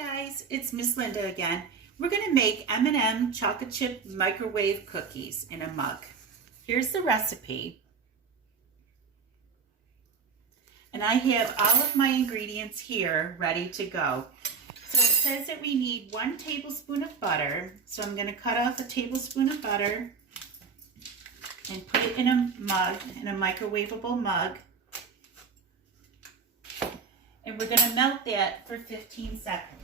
guys, it's Miss Linda again. We're going to make M&M chocolate chip microwave cookies in a mug. Here's the recipe. And I have all of my ingredients here ready to go. So it says that we need 1 tablespoon of butter. So I'm going to cut off a tablespoon of butter and put it in a mug, in a microwavable mug. And we're going to melt that for 15 seconds.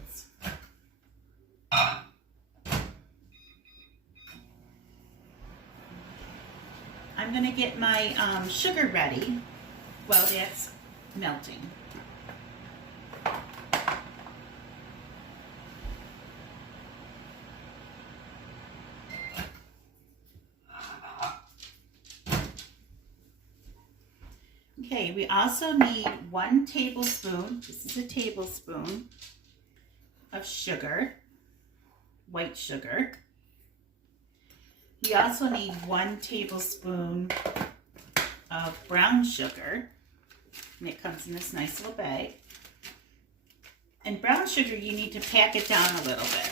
I'm going to get my sugar ready while that's melting. Okay, we also need 1 tablespoon, this is a tablespoon, of sugar, white sugar. We also need 1 tablespoon of brown sugar, and it comes in this nice little bag. And brown sugar, you need to pack it down a little bit.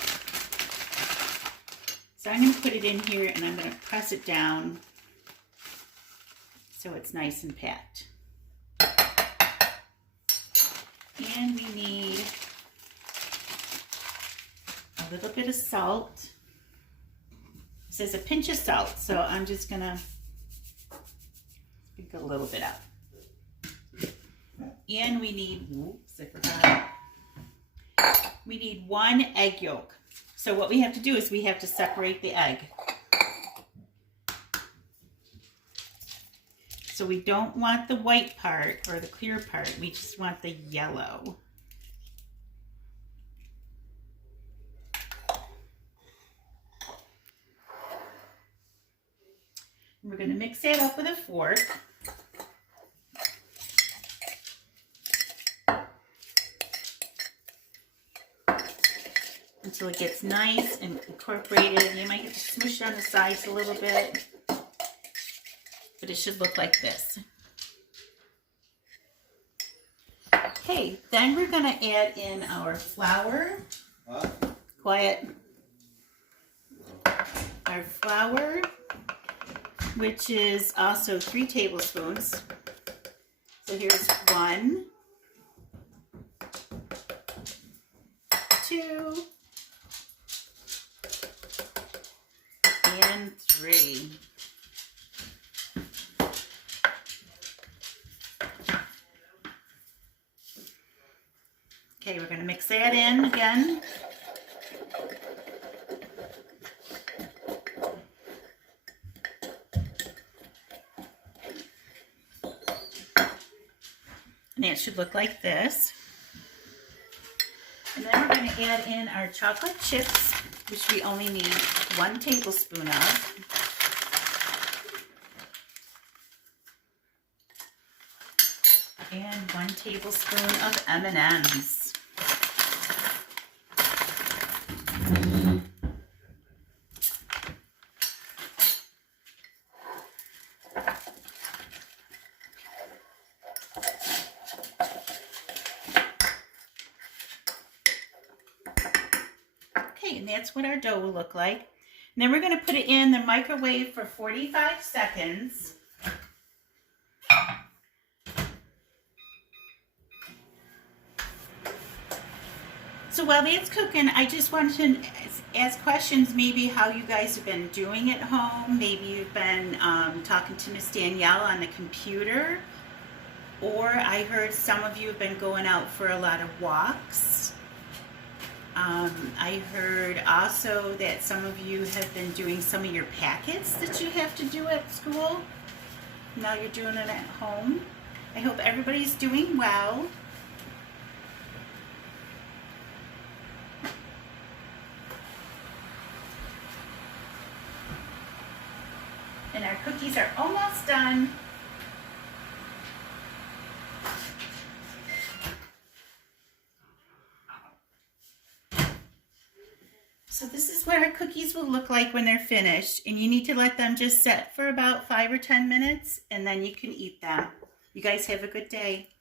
So I'm going to put it in here and I'm going to press it down so it's nice and packed. And we need a little bit of salt. It says a pinch of salt, so I'm just gonna pick a little bit up. And we need, oops, I forgot. We need 1 egg yolk. So what we have to do is we have to separate the egg. So we don't want the white part or the clear part, we just want the yellow. And we're going to mix that up with a fork. Until it gets nice and incorporated. And you might get to smush on the sides a little bit. But it should look like this. Okay, then we're going to add in our flour. Quiet. Our flour, which is also 3 tablespoons. So here's 1, 2, and 3. Okay, we're going to mix that in again. And it should look like this. And then we're going to add in our chocolate chips, which we only need 1 tablespoon of. And 1 tablespoon of M&Ms. Okay, and that's what our dough will look like. And then we're going to put it in the microwave for 45 seconds. So while that's cooking, I just wanted to ask questions, maybe how you guys have been doing at home. Maybe you've been talking to Miss Danielle on the computer. Or I heard some of you have been going out for a lot of walks. I heard also that some of you have been doing some of your packets that you have to do at school. Now you're doing it at home. I hope everybody's doing well. And our cookies are almost done. So this is what our cookies will look like when they're finished. And you need to let them just set for about 5 or 10 minutes, and then you can eat them. You guys have a good day.